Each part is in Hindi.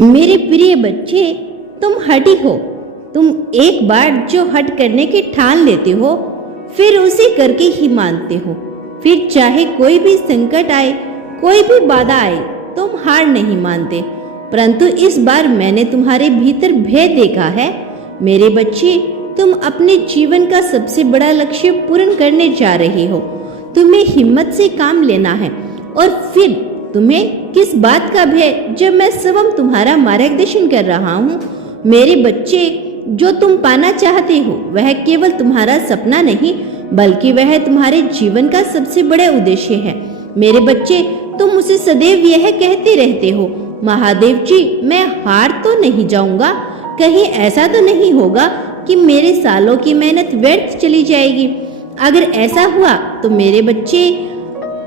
मेरे प्रिय बच्चे, तुम हठी हो। तुम एक बार जो हट करने की ठान लेते हो, फिर उसे करके ही मानते हो। फिर चाहे कोई भी संकट आए, कोई भी बाधा आए, तुम हार नहीं मानते। परंतु इस बार मैंने तुम्हारे भीतर भेद देखा है। मेरे बच्चे, तुम अपने जीवन का सबसे बड़ा लक्ष्य पूर्ण करने जा रहे हो। तुम्हें हिम्मत से काम लेना है। और फिर तुम्हें किस बात का भय, जब मैं स्वयं तुम्हारा मार्गदर्शन कर रहा हूँ। मेरे बच्चे, जो तुम पाना चाहते हो वह केवल तुम्हारा सपना नहीं, बल्कि वह तुम्हारे जीवन का सबसे बड़ा उद्देश्य है। मेरे बच्चे, तुम मुझसे सदैव यह कहते रहते हो, महादेव जी, मैं हार तो नहीं जाऊंगा। कहीं ऐसा तो नहीं होगा कि मेरे सालों की मेहनत व्यर्थ चली जाएगी। अगर ऐसा हुआ तो मेरे बच्चे,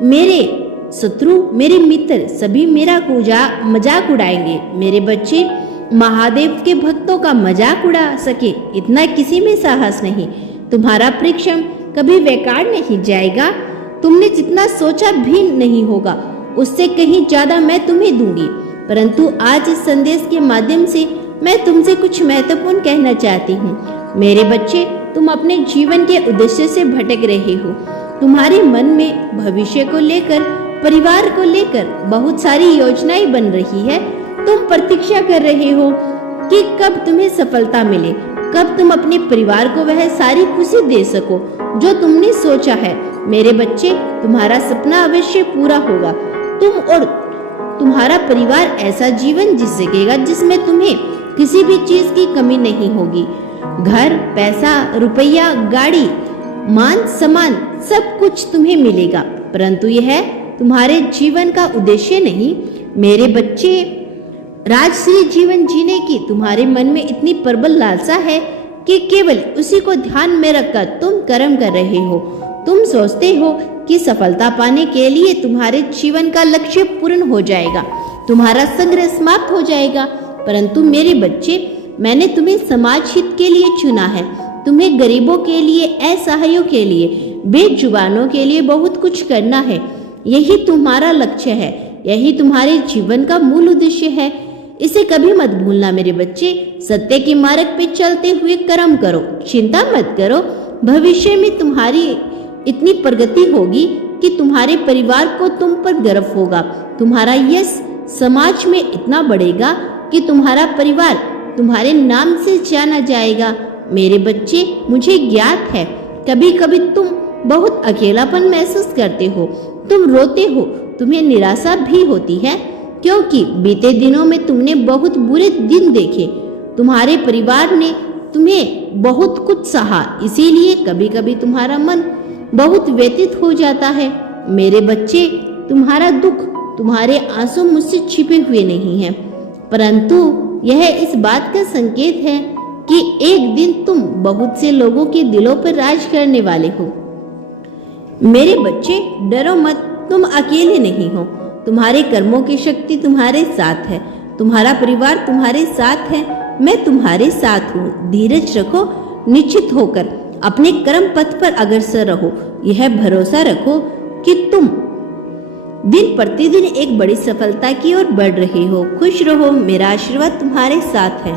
मेरे शत्रु, मेरे मित्र सभी मेरा मजाक उड़ाएंगे। मेरे बच्चे, महादेव के भक्तों का मजाक उड़ा सके इतना किसी में साहस नहीं। तुम्हारा परिश्रम कभी बेकार नहीं जाएगा। तुमने जितना सोचा भी नहीं होगा, उससे कहीं ज्यादा मैं तुम्हें दूंगी। परंतु आज इस संदेश के माध्यम से मैं तुमसे कुछ महत्वपूर्ण कहना चाहती हूँ। मेरे बच्चे, तुम अपने जीवन के उद्देश्य से भटक रहे हो। तुम्हारे मन में भविष्य को लेकर, परिवार को लेकर बहुत सारी योजनाएं बन रही है। तुम प्रतीक्षा कर रहे हो कि कब तुम्हें सफलता मिले, कब तुम अपने परिवार को वह सारी खुशी दे सको जो तुमने सोचा है। मेरे बच्चे, तुम्हारा सपना अवश्य पूरा होगा। तुम और तुम्हारा परिवार ऐसा जीवन जी सकेगा जिसमें तुम्हें किसी भी चीज की कमी नहीं होगी। घर, पैसा, रुपया, गाड़ी, मान सम्मान सब कुछ तुम्हें मिलेगा। परंतु यह तुम्हारे जीवन का उद्देश्य नहीं। मेरे बच्चे, राजसी जीवन जीने की तुम्हारे मन में इतनी प्रबल लालसा है कि केवल उसी को ध्यान में रखकर तुम कर्म कर रहे हो। तुम सोचते हो कि सफलता पाने के लिए तुम्हारे जीवन का लक्ष्य पूर्ण हो जाएगा, तुम्हारा संग्रह समाप्त हो जाएगा। परंतु मेरे बच्चे, मैंने तुम्हें समाज हित के लिए चुना है। तुम्हें गरीबों के लिए, असहायों के लिए, बेजुबानों के लिए बहुत कुछ करना है। यही तुम्हारा लक्ष्य है, यही तुम्हारे जीवन का मूल उद्देश्य है। इसे कभी मत भूलना मेरे बच्चे। सत्य के मार्ग पे चलते हुए कर्म करो, चिंता मत करो। भविष्य में तुम्हारी इतनी प्रगति होगी कि तुम्हारे परिवार को तुम पर गर्व होगा। तुम्हारा यश समाज में इतना बढ़ेगा कि तुम्हारा परिवार तुम्हारे नाम से जाना जाएगा। मेरे बच्चे, मुझे ज्ञात है कभी कभी तुम बहुत अकेलापन महसूस करते हो। तुम रोते हो, तुम्हें निराशा भी होती है, क्योंकि बीते दिनों में तुमने बहुत बुरे दिन देखे। तुम्हारे परिवार ने तुम्हें बहुत कुछ सहा, इसीलिए कभी कभी तुम्हारा मन बहुत व्यथित हो जाता है। मेरे बच्चे, तुम्हारा दुख, तुम्हारे आंसू मुझसे छिपे हुए नहीं हैं, परंतु यह इस बात का संकेत है कि एक दिन तुम बहुत से लोगों के दिलों पर राज करने वाले हो। मेरे बच्चे, डरो मत, तुम अकेले नहीं हो। तुम्हारे कर्मों की शक्ति तुम्हारे साथ है, तुम्हारा परिवार तुम्हारे साथ है, मैं तुम्हारे साथ हूँ। धीरज रखो, निश्चित होकर अपने कर्म पथ पर अग्रसर रहो। यह भरोसा रखो कि तुम दिन प्रतिदिन एक बड़ी सफलता की ओर बढ़ रहे हो। खुश रहो, मेरा आशीर्वाद तुम्हारे साथ है।